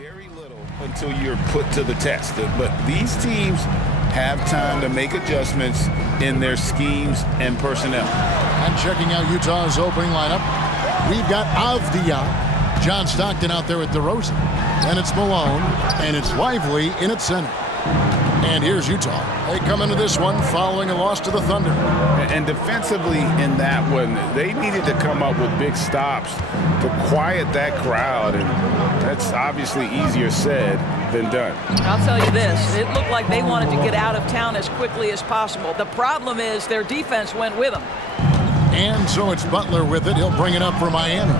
very little until you're put to the test. But these teams have time to make adjustments in their schemes and personnel. And checking out Utah's opening lineup, we've got Avdia, John Stockton out there with DeRozan. Then it's Malone, and it's Lively in at center. And here's Utah. They come into this one following a loss to the Thunder. And defensively in that one, they needed to come up with big stops to quiet that crowd. And that's obviously easier said than done. I'll tell you this. It looked like they wanted to get out of town as quickly as possible. The problem is their defense went with them. And so it's Butler with it. He'll bring it up for Miami.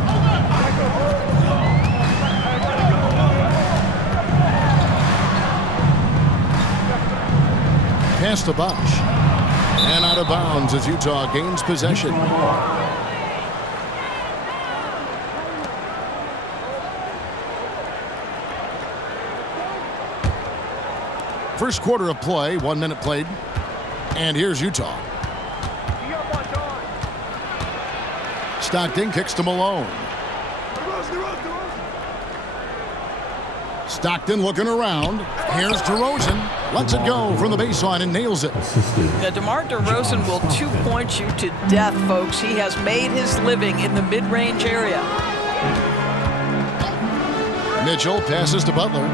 Pass to Bosh. And out of bounds as Utah gains possession. First quarter of play, 1 minute played. And here's Utah. Stockton kicks to Malone. Stockton looking around. Here's DeRozan. Lets it go from the baseline and nails it. DeMar DeRozan will two-point you to death, folks. He has made his living in the mid-range area. Mitchell passes to Butler.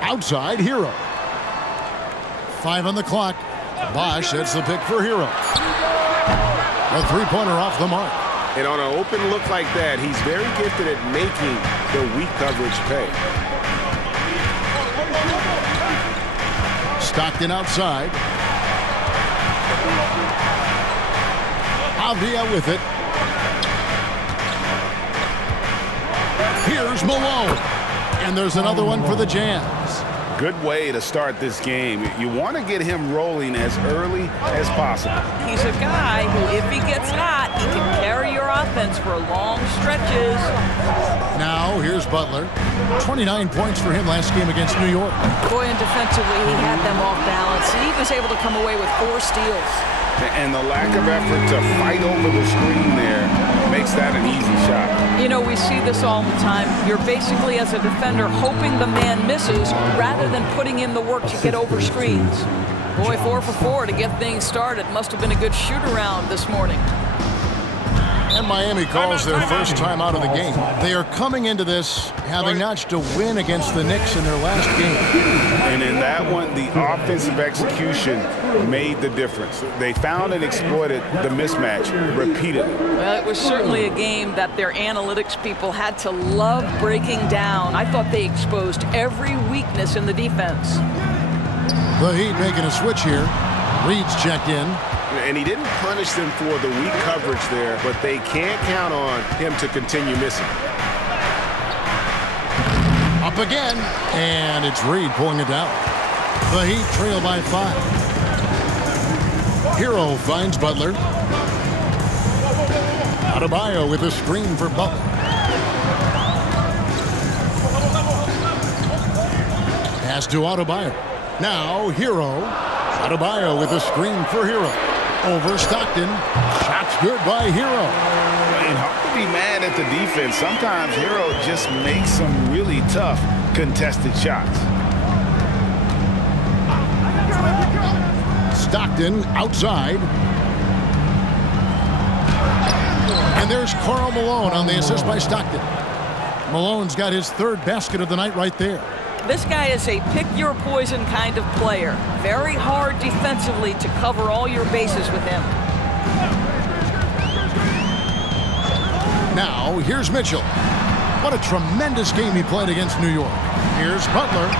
Outside, Hero. 5 on the clock. Bosh sets the pick for Hero. A three-pointer off the mark. And on an open look like that, he's very gifted at making the weak coverage pay. Stockton outside. Avdia with it. Here's Malone. And there's another one for the Jazz. Good way to start this game. You want to get him rolling as early as possible. He's a guy who, if he gets hot, he can carry your offense for long stretches. Now, here's Butler. 29 points for him last game against New York. Boy, and defensively, he had them off balance. He was able to come away with 4 steals. And the lack of effort to fight over the screen there makes that an easy shot. You know, we see this all the time. You're basically, as a defender, hoping the man misses rather than putting in the work to get over screens. Boy, 4 for 4 to get things started. Must have been a good shoot-around this morning. And Miami calls their first time out of the game. They are coming into this having notched a win against the Knicks in their last game. And in that one, the offensive execution made the difference. They found and exploited the mismatch repeatedly. Well, it was certainly a game that their analytics people had to love breaking down. I thought they exposed every weakness in the defense. The Heat making a switch here. Reed's checked in. And he didn't punish them for the weak coverage there, but they can't count on him to continue missing. Up again, and it's Reed pulling it down. The Heat trail by 5. Hero finds Butler. Adebayo with a screen for Butler. Pass to Adebayo. Now Hero. Adebayo with a screen for Hero. Over Stockton. Shots good by Hero. And hard to be mad at the defense. Sometimes Hero just makes some really tough contested shots. Stockton outside. And there's Karl Malone on the assist by Stockton. Malone's got his 3rd basket of the night right there. This guy is a pick-your-poison kind of player. Very hard defensively to cover all your bases with him. Now, here's Mitchell. What a tremendous game he played against New York. Here's Butler.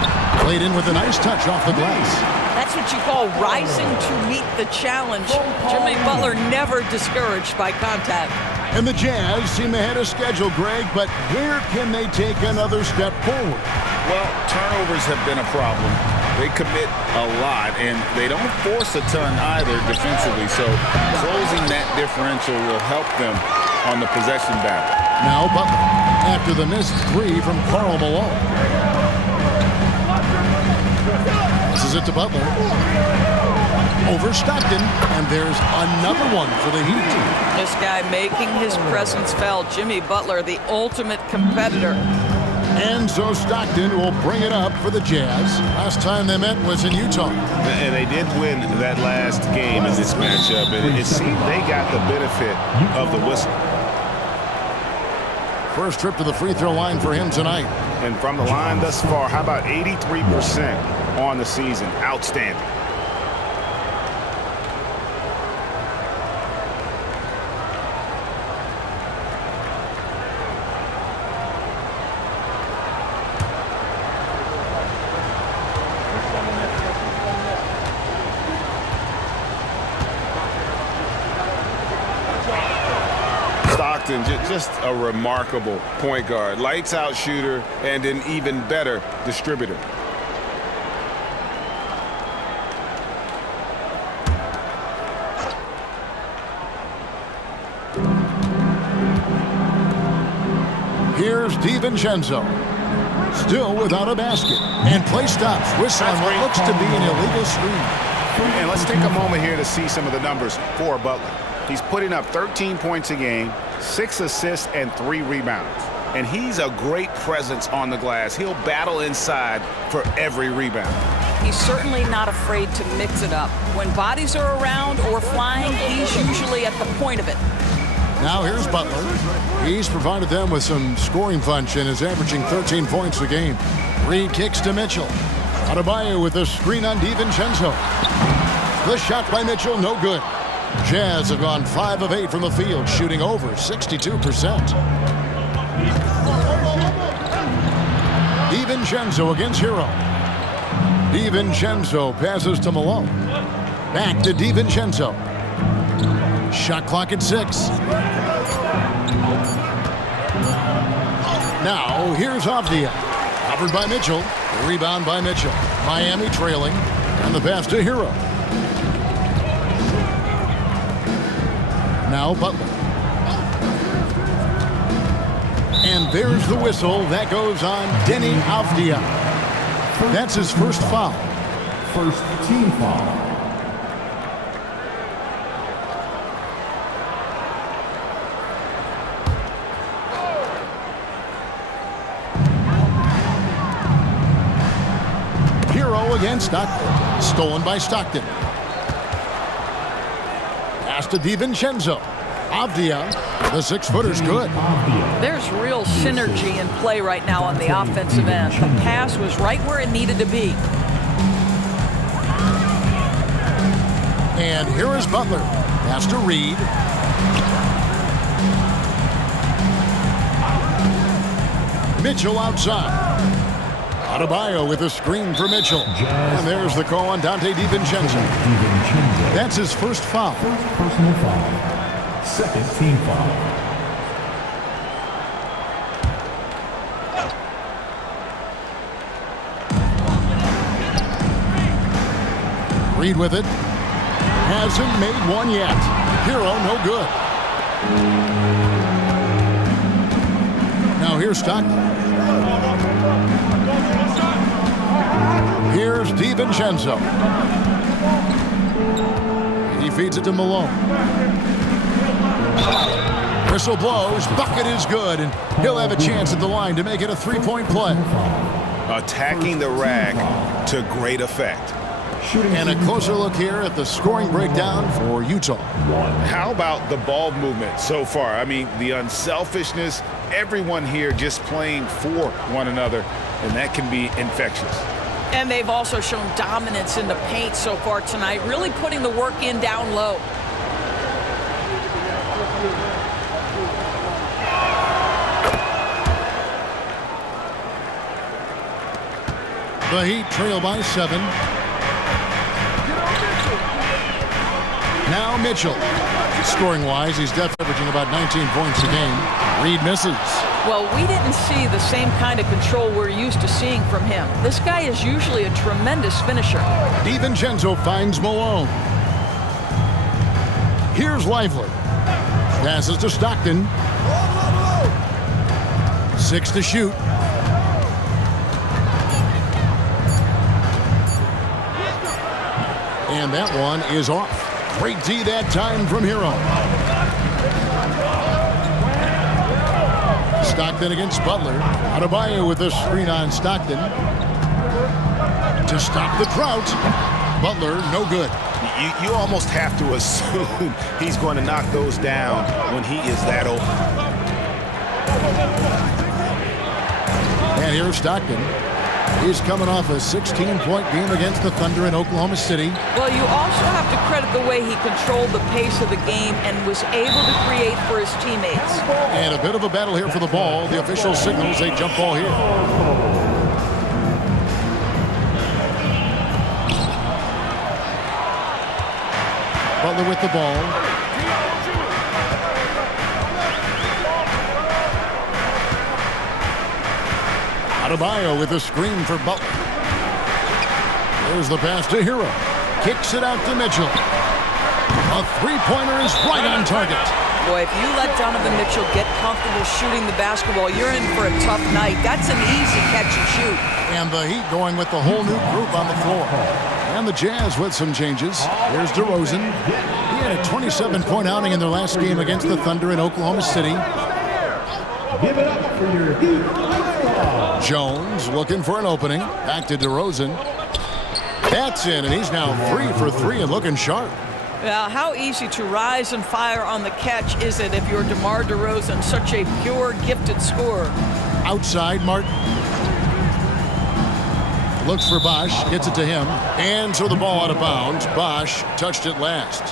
Played in with a nice touch off the glass. That's what you call rising to meet the challenge. Jimmy Butler never discouraged by contact. And the Jazz seem ahead of schedule, Greg, but where can they take another step forward? Well, turnovers have been a problem. They commit a lot, and they don't force a ton either defensively, so closing that differential will help them on the possession battle. Now Butler, after the missed 3 from Karl Malone. This is it to Butler. Over Stockton, and there's another one for the Heat. This guy making his presence felt. Jimmy Butler, the ultimate competitor. And so Stockton will bring it up for the Jazz. Last time they met was in Utah. And they did win that last game in this matchup, and it seemed they got the benefit of the whistle. First trip to the free throw line for him tonight. And from the line thus far, how about 83% on the season? Outstanding. Just a remarkable point guard, lights out shooter, and an even better distributor. Here's DiVincenzo, still without a basket, and play stops. Whistle on what looks to be an illegal screen. And let's take a moment here to see some of the numbers for Butler. He's putting up 13 points a game, 6 assists, and 3 rebounds. And he's a great presence on the glass. He'll battle inside for every rebound. He's certainly not afraid to mix it up. When bodies are around or flying, he's usually at the point of it. Now here's Butler. He's provided them with some scoring punch and is averaging 13 points a game. Reed kicks to Mitchell. Adebayo with a screen on DiVincenzo. The shot by Mitchell, no good. Jazz have gone 5 of 8 from the field, shooting over 62%. DiVincenzo against Hero. DiVincenzo passes to Malone. Back to DiVincenzo. Shot clock at 6. Now here's Avdia. Covered by Mitchell. Rebound by Mitchell. Miami trailing. And the pass to Hero. Now Butler. And there's the whistle. That goes on Denny Avdia. That's his first foul. First team foul. Hero against Stockton. Stolen by Stockton. Pass to DiVincenzo. Avdia, the 6-footer's good. There's real synergy in play right now on the offensive end. The pass was right where it needed to be. And here is Butler. Pass to Reed. Mitchell outside. Adebayo with a screen for Mitchell. And there's the call on Dante DiVincenzo. That's his first foul. First personal foul. Second team foul. Reed with it. Hasn't made one yet. Hero, no good. Now here's Stockton. Here's DiVincenzo. He feeds it to Malone. Whistle blows. Bucket is good, and he'll have a chance at the line to make it a 3-point play. Attacking the rack to great effect. And a closer look here at the scoring breakdown for Utah. How about the ball movement so far? I mean, the unselfishness, everyone here just playing for one another, and that can be infectious. And they've also shown dominance in the paint so far tonight, really putting the work in down low. The Heat trail by 7. Now Mitchell. Scoring-wise, he's definitely averaging about 19 points a game. Reed misses. Well, we didn't see the same kind of control we're used to seeing from him. This guy is usually a tremendous finisher. DiVincenzo finds Malone. Here's Lively. Passes to Stockton. 6 to shoot. And that one is off. Great D that time from Hero. Stockton against Butler. Adebayo with a screen on Stockton. To stop the drought. Butler, no good. You almost have to assume he's going to knock those down when he is that open. And here's Stockton. He's coming off a 16-point game against the Thunder in Oklahoma City. Well, you also have to credit the way he controlled the pace of the game and was able to create for his teammates. And a bit of a battle here for the ball. The official signals a jump ball here. Butler with the ball. Adebayo with a screen for Butler. There's the pass to Hero. Kicks it out to Mitchell. A three-pointer is right on target. Boy, if you let Donovan Mitchell get comfortable shooting the basketball, you're in for a tough night. That's an easy catch and shoot. And the Heat going with the whole new group on the floor. And the Jazz with some changes. Here's DeRozan. He had a 27-point outing in their last game against the Thunder in Oklahoma City. Give it up for your Heat. Jones looking for an opening. Back to DeRozan. That's in, and he's now 3 for 3 and looking sharp. Well, how easy to rise and fire on the catch is it if you're DeMar DeRozan, such a pure, gifted scorer? Outside, Martin. Looks for Bosch, gets it to him, and so the ball out of bounds. Bosch touched it last.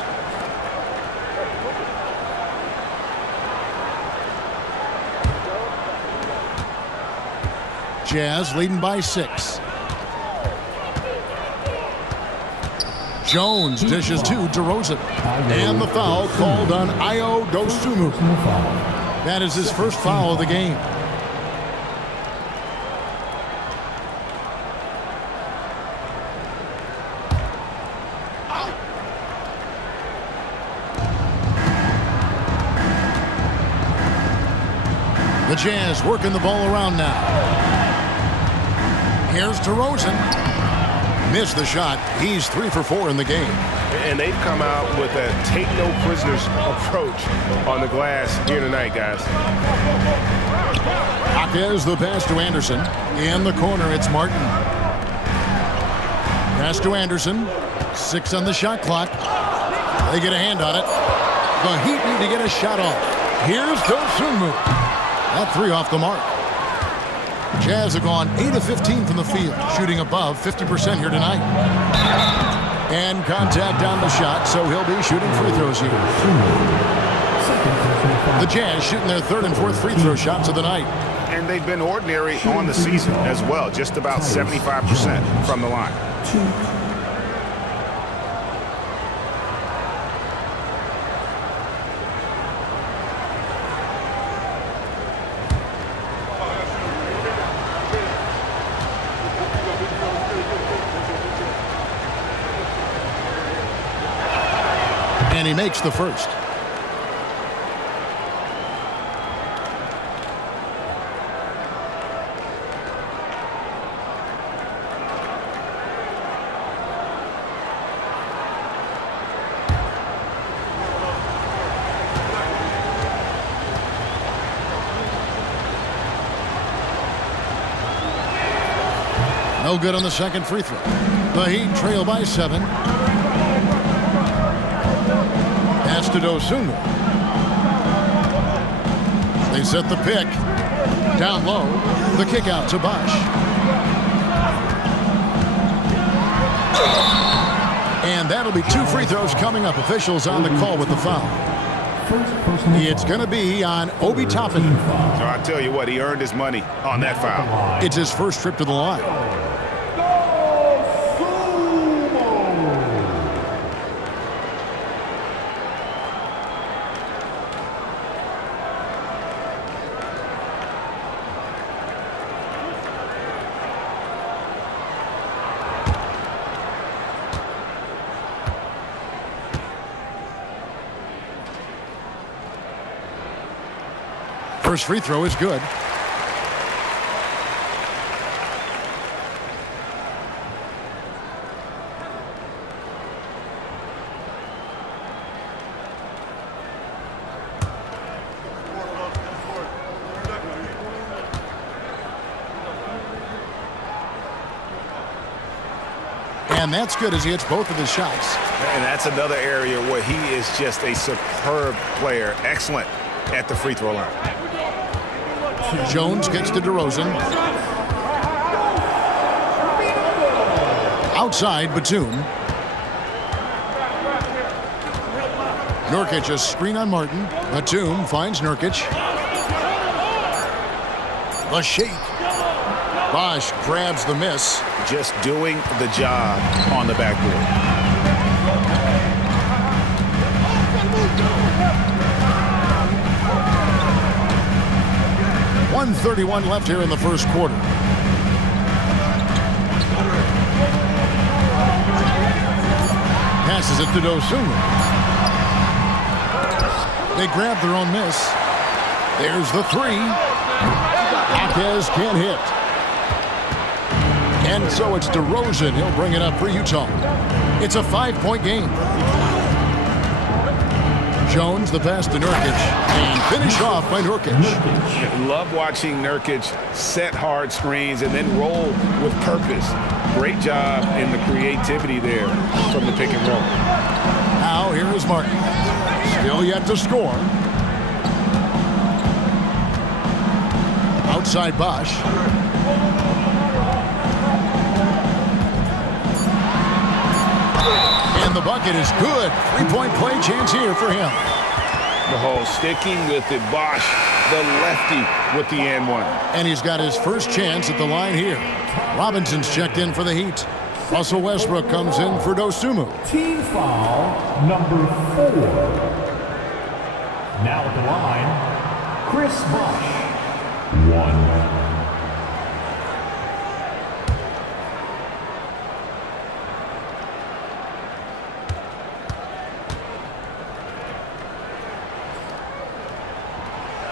Jazz leading by 6. Jones dishes to DeRozan. And the foul called on Ayo Dosunmu. That is his first foul of the game. The Jazz working the ball around now. Here's DeRozan. Missed the shot. He's 3 for 4 in the game. And they've come out with a take-no-prisoners approach on the glass here tonight, guys. Jaquez the pass to Anderson. In the corner, it's Martin. Pass to Anderson. 6 on the shot clock. They get a hand on it. The Heat need to get a shot off. Here's Dosunmu. That 3 off the mark. Jazz have gone 8 of 15 from the field, shooting above 50% here tonight. And contact on the shot, so he'll be shooting free throws here. The Jazz shooting their 3rd and 4th free throw shots of the night. And they've been ordinary on the season as well, just about 75% from the line. And he makes the first. No good on the second free throw. The Heat trail by 7. Pass to Dosunmu. They set the pick. Down low. The kick out to Bosch. And that'll be 2 free throws coming up. Officials on the call with the foul. It's going to be on Obi Toppin. So I tell you what, he earned his money on that foul. It's his first trip to the line. First free throw is good. And that's good as he hits both of his shots. And that's another area where he is just a superb player. Excellent at the free throw line. Jones gets to DeRozan. Outside, Batum. Nurkic, a screen on Martin. Batum finds Nurkic. The shake. Bosch grabs the miss. Just doing the job on the backboard. .131 left here in the first quarter. Passes it to Dosunmu. They grab their own miss. There's the three. Akez can't hit. And so it's DeRozan. He'll bring it up for Utah. It's a 5-point game. Jones, the pass to Nurkic. And finished off by Nurkic. Love watching Nurkic set hard screens and then roll with purpose. Great job in the creativity there from the pick and roll. Now here is Martin. Still yet to score. Outside Bosch. And the bucket is good. 3-point play chance here for him. The hole sticking with it. Bosch, the lefty, with the and one. And he's got his first chance at the line here. Robinson's checked in for the Heat. Russell Westbrook comes in for Dosunmu. Team foul number 4. Now at the line, Chris Bosch. 1.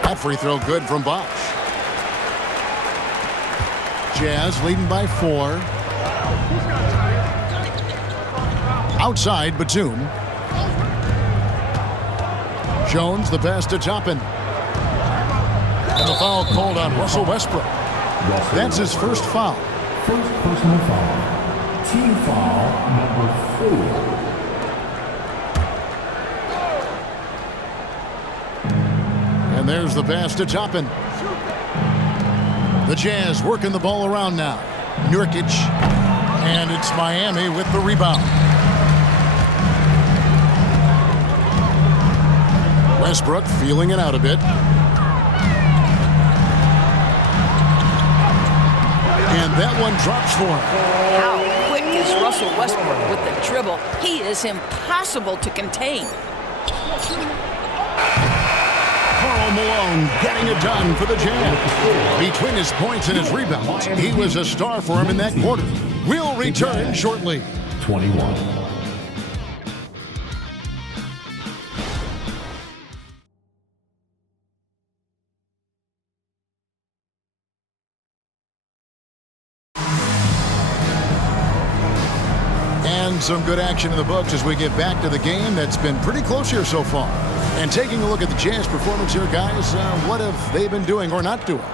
That free throw good from Bosch. Jazz leading by 4. Outside, Batum. Jones, the pass to Toppin. And the foul called on Russell Westbrook. That's his first foul. First personal foul. Team foul number 4. And there's the pass to Toppin. The Jazz working the ball around now. Nurkic. And it's Miami with the rebound. Westbrook feeling it out a bit. And that one drops for him. How quick is Russell Westbrook with the dribble? He is impossible to contain. Karl Malone getting it done for the Jazz. Between his points and his rebounds, he was a star for him in that quarter. We'll return shortly. 21. And some good action in the books as we get back to the game that's been pretty close here so far. And taking a look at the Jazz performance here, guys, what have they been doing or not doing?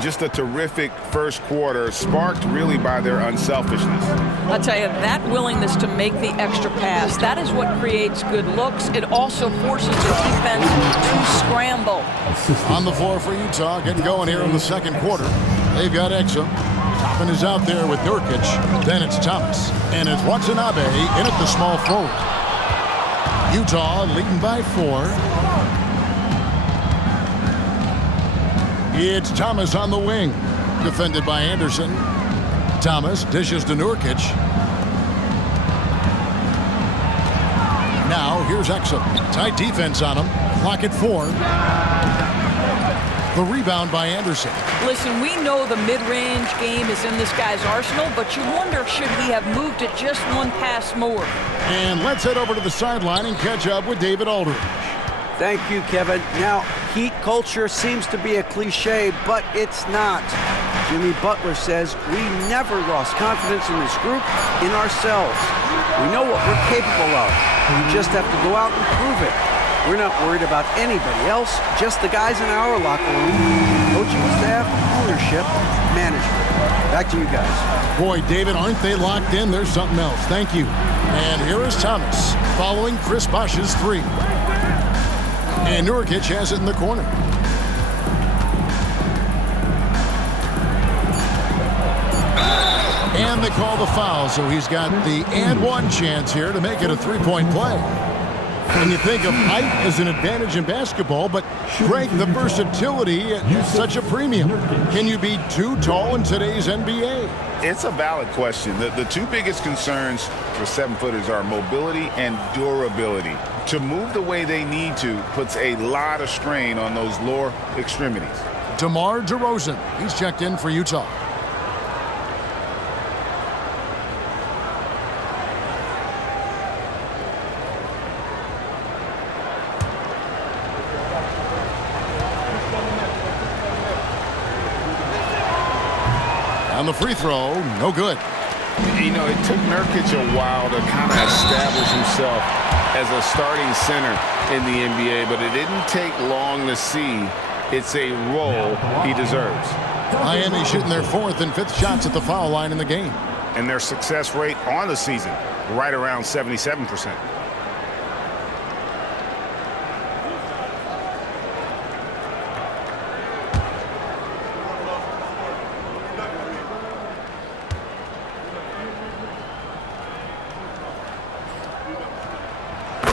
Just a terrific first quarter, sparked really by their unselfishness. I'll tell you, that willingness to make the extra pass, that is what creates good looks. It also forces the defense to scramble. On the floor for Utah, getting going here in the second quarter. They've got Exum. Toppin is out there with Nurkic. Then it's Thomas. And it's Watanabe in at the small forward. Utah leading by 4. It's Thomas on the wing. Defended by Anderson. Thomas dishes to Nurkic. Now here's Exum. Tight defense on him. Clock at 4. The rebound by Anderson. Listen, we know the mid-range game is in this guy's arsenal, but you wonder, should he have moved it just one pass more? And let's head over to the sideline and catch up with David Aldridge. Thank you, Kevin. Now, Heat culture seems to be a cliche, but it's not. Jimmy Butler says we never lost confidence in this group, in ourselves. We know what we're capable of. We just have to go out and prove it. We're not worried about anybody else, just the guys in our locker room, coaching staff, ownership, management. Back to you guys. Boy, David, aren't they locked in? There's something else. Thank you. And here is Thomas following Chris Bosh's three. And Nurkic has it in the corner. And they call the foul, so he's got the and one chance here to make it a three-point play. When you think of height as an advantage in basketball, but Greg, the versatility at such a premium. Can you be too tall in today's NBA? It's a valid question. The two biggest concerns for 7-footers are mobility and durability. To move the way they need to puts a lot of strain on those lower extremities. DeMar DeRozan, he's checked in for Utah. On the free throw, no good. You know, it took Nurkic a while to kind of establish himself as a starting center in the NBA, but it didn't take long to see it's a role he deserves. Miami shooting their fourth and fifth shots at the foul line in the game. And their success rate on the season, right around 77%.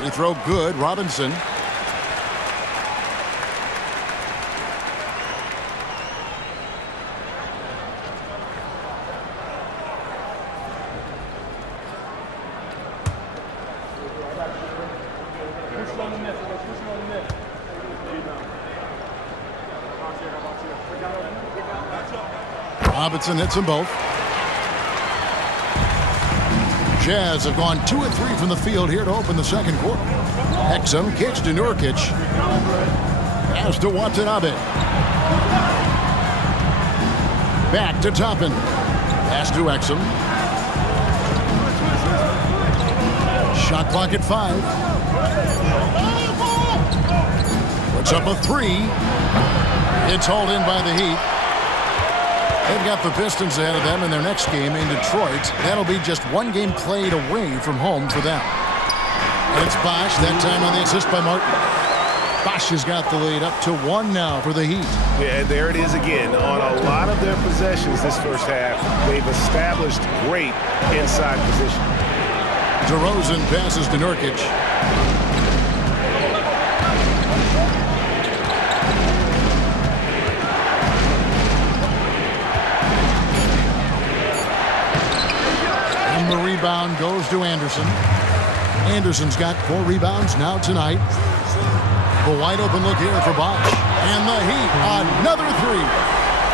Free throw good, Robinson. Robinson hits them both. Jazz have gone 2 of 3 from the field here to open the second quarter. Exum kicks to Nurkic. Pass to Watanabe. Back to Toppin. Pass to Exum. Shot clock at 5. Puts up a 3. It's hauled in by the Heat. They've got the Pistons ahead of them in their next game in Detroit. That'll be just one game played away from home for them. And it's Bosh, that time on the assist by Martin. Bosh has got the lead up to 1 now for the Heat. Yeah, there it is again. On a lot of their possessions this first half, they've established great inside position. DeRozan passes to Nurkic. And the rebound goes to Anderson. Anderson's got 4 rebounds now tonight. The wide open look here for Bosh. And the Heat, another 3.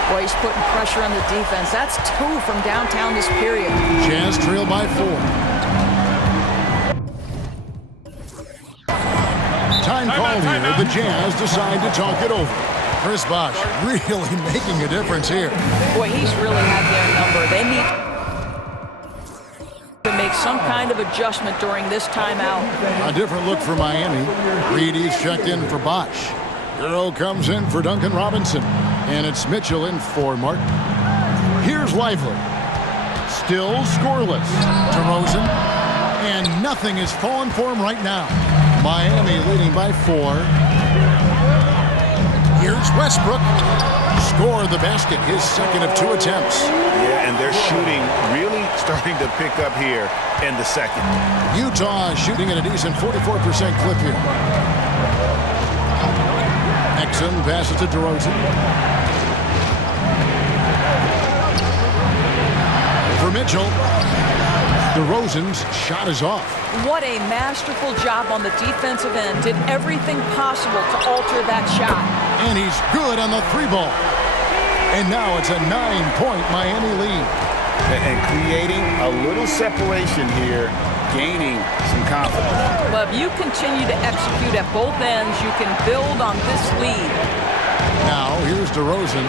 Boy, he's putting pressure on the defense. That's 2 from downtown this period. Jazz trail by 4. Time called here. The Jazz decide to talk it over. Chris Bosh really making a difference here. Boy, he's really had their number. They need to make some kind of adjustment during this timeout. A different look for Miami. Reedy's checked in for Bosh. Euro comes in for Duncan Robinson. And it's Mitchell in for Martin. Here's Lively. Still scoreless. DeRozan. And nothing is falling for him right now. Miami leading by 4. Here's Westbrook. Score the basket, his second of 2 attempts. Yeah, and they're shooting really starting to pick up here in the second. Utah shooting at a decent 44% clip here. Exum passes to DeRozan. For Mitchell. DeRozan's shot is off. What a masterful job on the defensive end. Did everything possible to alter that shot. And he's good on the 3 ball. And now it's a 9-point Miami lead. And creating a little separation here, gaining some confidence. Well, if you continue to execute at both ends, you can build on this lead. Now, here's DeRozan.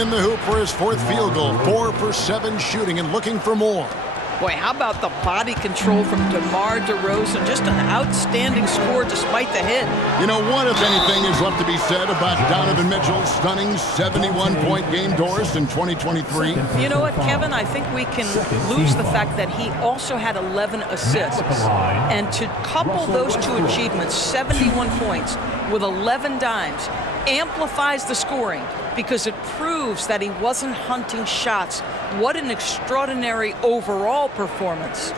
In the hoop for his 4th field goal. 4 for 7 shooting and looking for more. Boy, how about the body control from DeMar DeRozan? Just an outstanding score despite the hit. You know, what, if anything, is left to be said about Donovan Mitchell's stunning 71-point game, Doris, in 2023? You know what, Kevin? I think we can lose the fact that he also had 11 assists. And to couple those two achievements, 71 points with 11 dimes, amplifies the scoring because it proves that he wasn't hunting shots. What an extraordinary overall performance.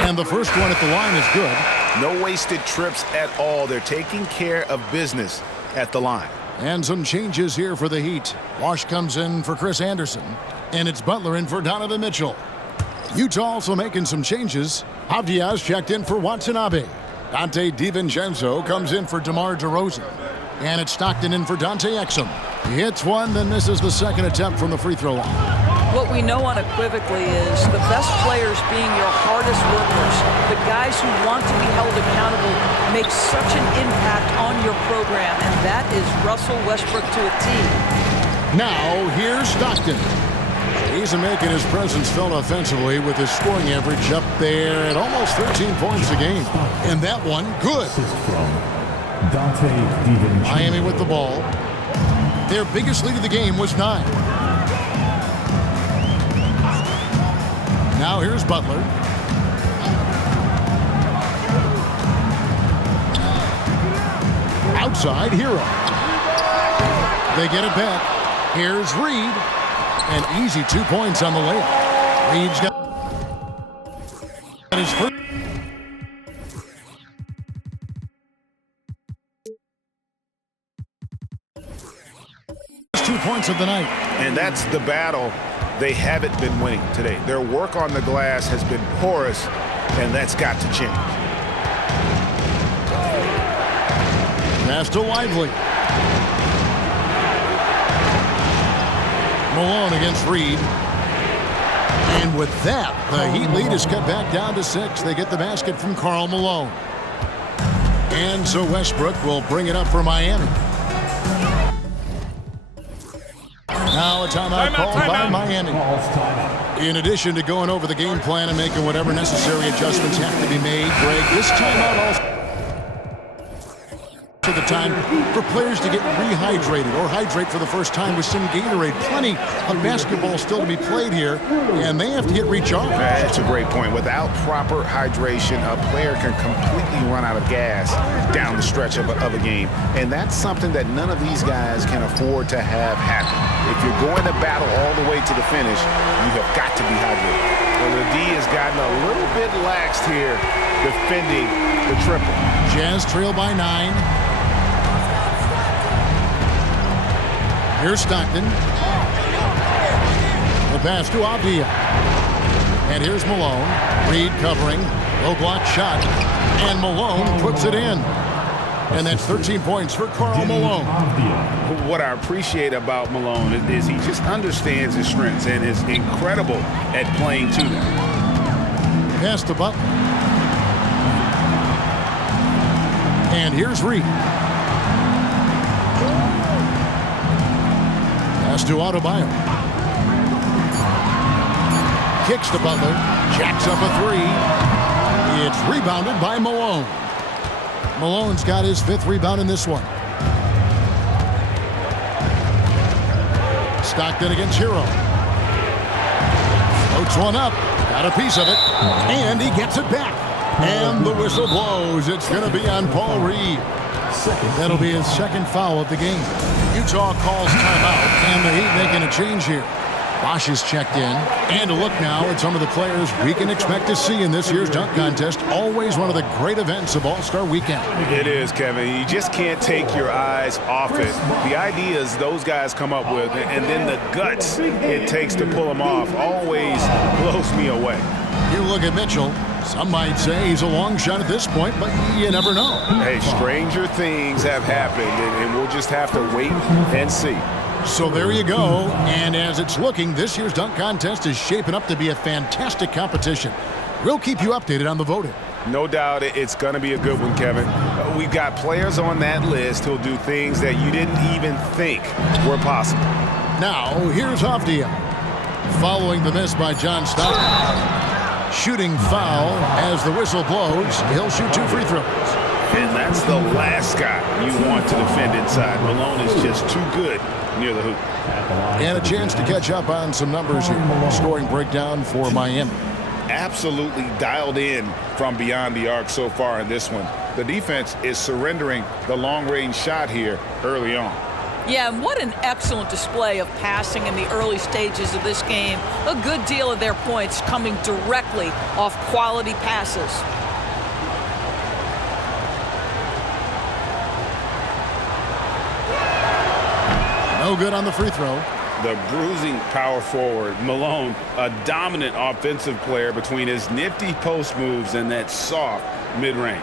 And the first one at the line is good. No wasted trips at all. They're taking care of business at the line. And some changes here for the Heat. Wash comes in for Chris Anderson, and it's Butler in for Donovan Mitchell. Utah also making some changes. Avdia's checked in for Watanabe. Dante DiVincenzo comes in for DeMar DeRozan. And it's Stockton in for Dante Exum. He hits one, then misses the second attempt from the free throw line. What we know unequivocally is the best players being your hardest workers, the guys who want to be held accountable, make such an impact on your program, and that is Russell Westbrook to a T. Now, here's Stockton. He's making his presence felt offensively with his scoring average up there at almost 13 points a game. And that one, good. Miami with the ball. Their biggest lead of the game was 9. Now here's Butler. Outside, Hero. They get it back. Here's Reed. An easy 2 points on the layup. Reed's got his first. 2 points of the night. And that's the battle they haven't been winning today. Their work on the glass has been porous, and that's got to change. Pass to Lively. Malone against Reed. And with that, the Heat lead is cut back down to 6. They get the basket from Karl Malone. And so Westbrook will bring it up for Miami. Now a timeout called by Miami. In addition to going over the game plan and making whatever necessary adjustments have to be made, Greg, this timeout also the time for players to get rehydrated or hydrate for the first time with some Gatorade. Plenty of basketball still to be played here, and they have to get recharged. That's a great point. Without proper hydration, a player can completely run out of gas down the stretch of a game, and that's something that none of these guys can afford to have happen. If you're going to battle all the way to the finish, you have got to be hydrated. Well, the D has gotten a little bit laxed here defending the triple. Jazz trail by 9. Here's Stockton. The pass to Avdia. And here's Malone. Reed covering. Low block shot. And Malone puts it in. And that's 13 points for Karl Malone. What I appreciate about Malone is he just understands his strengths and is incredible at playing to them. Pass to Butler. And here's Reed. Pass to Adebayo. Kicks to Butler. Jacks up a 3. It's rebounded by Malone. Malone's got his 5th rebound in this one. Stockton against Hero. Floats one up. Got a piece of it. And he gets it back. And the whistle blows. It's going to be on Paul Reed. That'll be his 2nd foul of the game. Utah calls timeout, and the Heat making a change here. Bosch is checked in. And a look now at some of the players we can expect to see in this year's dunk contest. Always one of the great events of All-Star Weekend. It is, Kevin. You just can't take your eyes off it. The ideas those guys come up with, and then the guts it takes to pull them off, always blows me away. You look at Mitchell. Some might say he's a long shot at this point, but you never know. Hey, stranger things have happened, and we'll just have to wait and see. So there you go. And as it's looking, this year's dunk contest is shaping up to be a fantastic competition. We'll keep you updated on the voting. No doubt it's going to be a good one, Kevin. We've got players on that list who'll do things that you didn't even think were possible. Now, here's Avdia. Following the miss by John Stockton. Shooting foul as the whistle blows. He'll shoot 2 free throws. And that's the last guy you want to defend inside. Malone is just too good near the hoop. And a chance to catch up on some numbers here. Scoring breakdown for Miami. Absolutely dialed in from beyond the arc so far in this one. The defense is surrendering the long-range shot here early on. Yeah, and what an excellent display of passing in the early stages of this game. A good deal of their points coming directly off quality passes. No good on the free throw. The bruising power forward, Malone, a dominant offensive player between his nifty post moves and that soft mid-range.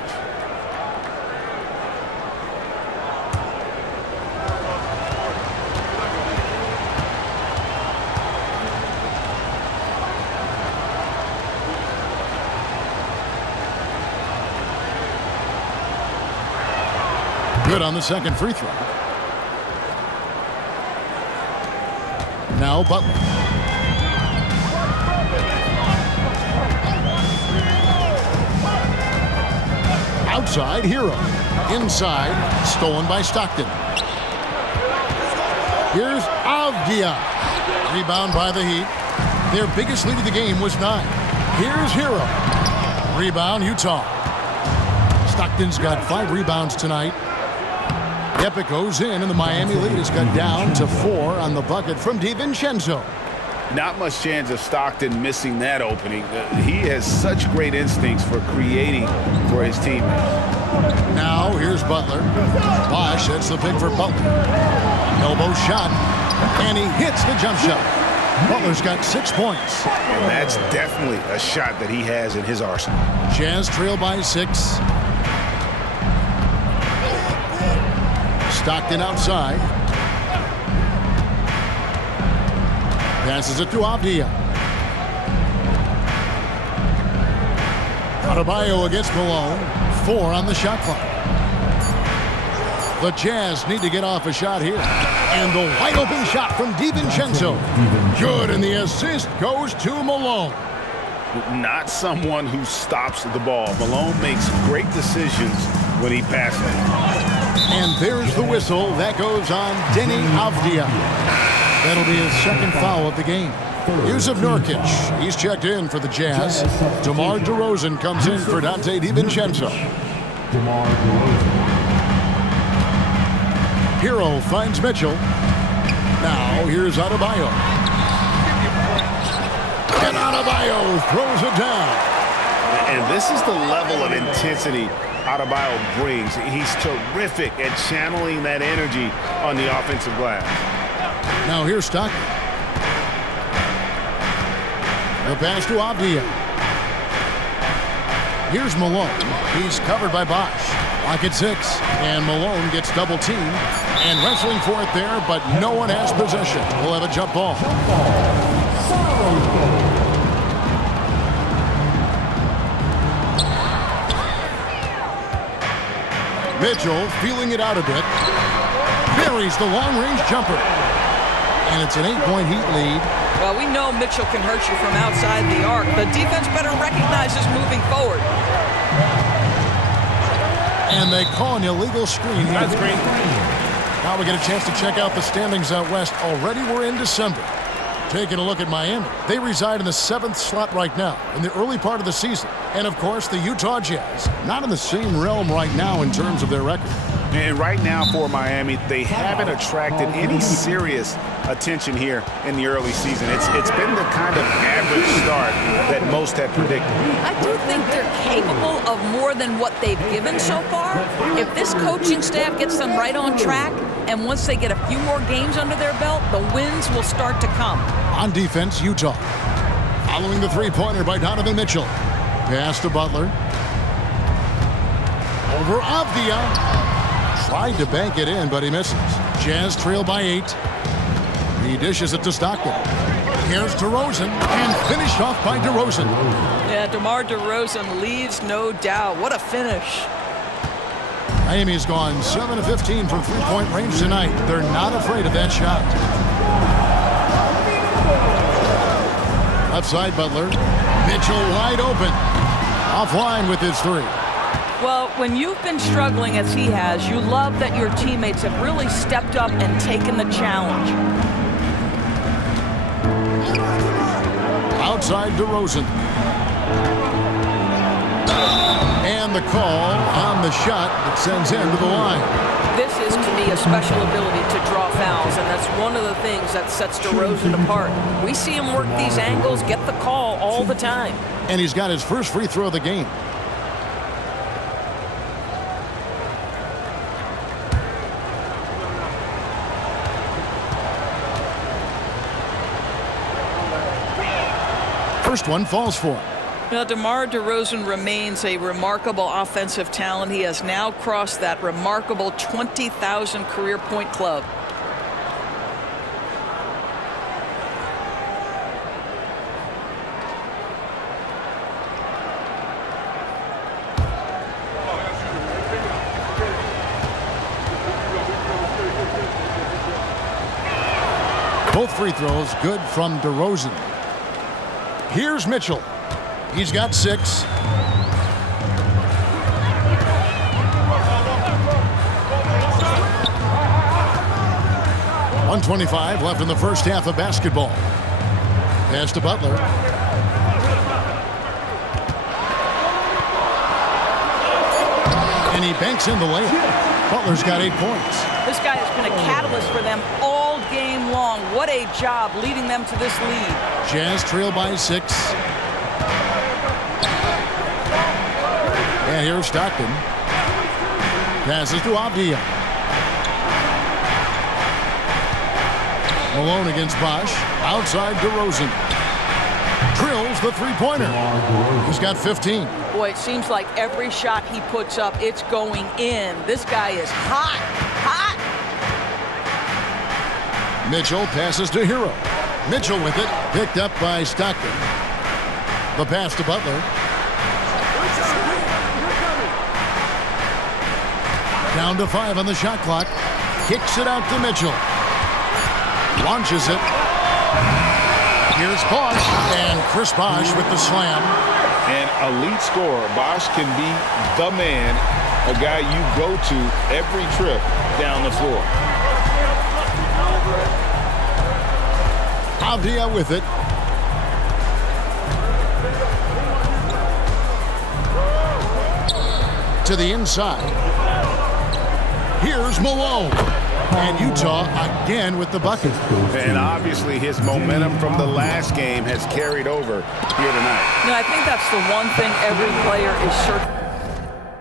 Good on the second free throw. Now Butler. Outside, Hero. Inside, stolen by Stockton. Here's Avdia. Rebound by the Heat. Their biggest lead of the game was 9. Here's Hero. Rebound, Utah. Stockton's got 5 rebounds tonight. Epic goes in, and the Miami lead is cut down to 4 on the bucket from DiVincenzo. Not much chance of Stockton missing that opening. He has such great instincts for creating for his teammates. Now here's Butler. Bosch hits the pick for Butler. Elbow shot, and he hits the jump shot. Butler's got 6 points. And that's definitely a shot that he has in his arsenal. Jazz trail by 6. Stockton outside. Passes it to Avdia. Adebayo against Malone. 4 on the shot clock. The Jazz need to get off a shot here. And the wide open shot from DiVincenzo. Good, and the assist goes to Malone. Not someone who stops the ball. Malone makes great decisions when he passes. And there's the whistle. That goes on Denny Avdia. That'll be his second foul of the game. Yusuf Nurkic, he's checked in for the Jazz. DeMar DeRozan comes in for Dante DiVincenzo. Hero finds Mitchell. Now here's Adebayo. And Adebayo throws it down. And this is the level of intensity Adebayo brings. He's terrific at channeling that energy on the offensive glass. Now here's Stockton. The pass to Avdia. Here's Malone. He's covered by Bosch. Lock at 6. And Malone gets double teamed. And wrestling for it there, but no one has possession. We'll have a jump ball. Mitchell feeling it out a bit. Buries the long-range jumper. And it's an 8-point Heat lead. Well, we know Mitchell can hurt you from outside the arc. The defense better recognize this moving forward. And they call an illegal screen. That's great. Now we get a chance to check out the standings out west. Already we're in December. Taking a look at Miami. They reside in the 7th slot right now in the early part of the season. And, of course, the Utah Jazz. Not in the same realm right now in terms of their record. And right now for Miami, they haven't attracted any serious attention here in the early season. It's been the kind of average start that most had predicted. I do think they're capable of more than what they've given so far. If this coaching staff gets them right on track, and once they get a few more games under their belt, the wins will start to come. On defense, Utah. Following the three-pointer by Donovan Mitchell. Pass to Butler. Over Avdia. Tried to bank it in, but he misses. Jazz trail by 8. He dishes it to Stockton. Here's DeRozan, and finished off by DeRozan. Yeah, DeMar DeRozan leaves no doubt. What a finish. Miami's gone 7 of 15 from three-point range tonight. They're not afraid of that shot. Left side, Butler. Mitchell wide open. Offline with his three. Well, when you've been struggling as he has, you love that your teammates have really stepped up and taken the challenge. Outside DeRozan. And the call on the shot that sends him to the line. This is, to me, a special ability to draw fouls, and that's one of the things that sets DeRozan apart. We see him work these angles, get the call all the time. And he's got his first free throw of the game. First one falls for him. Now, DeMar DeRozan remains a remarkable offensive talent. He has now crossed that remarkable 20,000 career point club. Both free throws good from DeRozan. Here's Mitchell. He's got 6. .125 left in the first half of basketball. Pass to Butler. And he banks in the layup. Butler's got 8 points. This guy has been a catalyst for them all game long. What a job leading them to this lead. Jazz trail by 6. And here's Stockton. Passes to Avdia. Malone against Bosch. Outside DeRozan. Drills the three-pointer. He's got 15. Boy, it seems like every shot he puts up, it's going in. This guy is hot, hot. Mitchell passes to Hero. Mitchell with it. Picked up by Stockton. The pass to Butler. Down to 5 on the shot clock. Kicks it out to Mitchell. Launches it. Here's Bosch. And Chris Bosch with the slam. An elite scorer. Bosch can be the man, a guy you go to every trip down the floor. Avdia with it. To the inside. Here's Malone. And Utah again with the bucket. And obviously his momentum from the last game has carried over here tonight. No, I think that's the one thing every player is certain.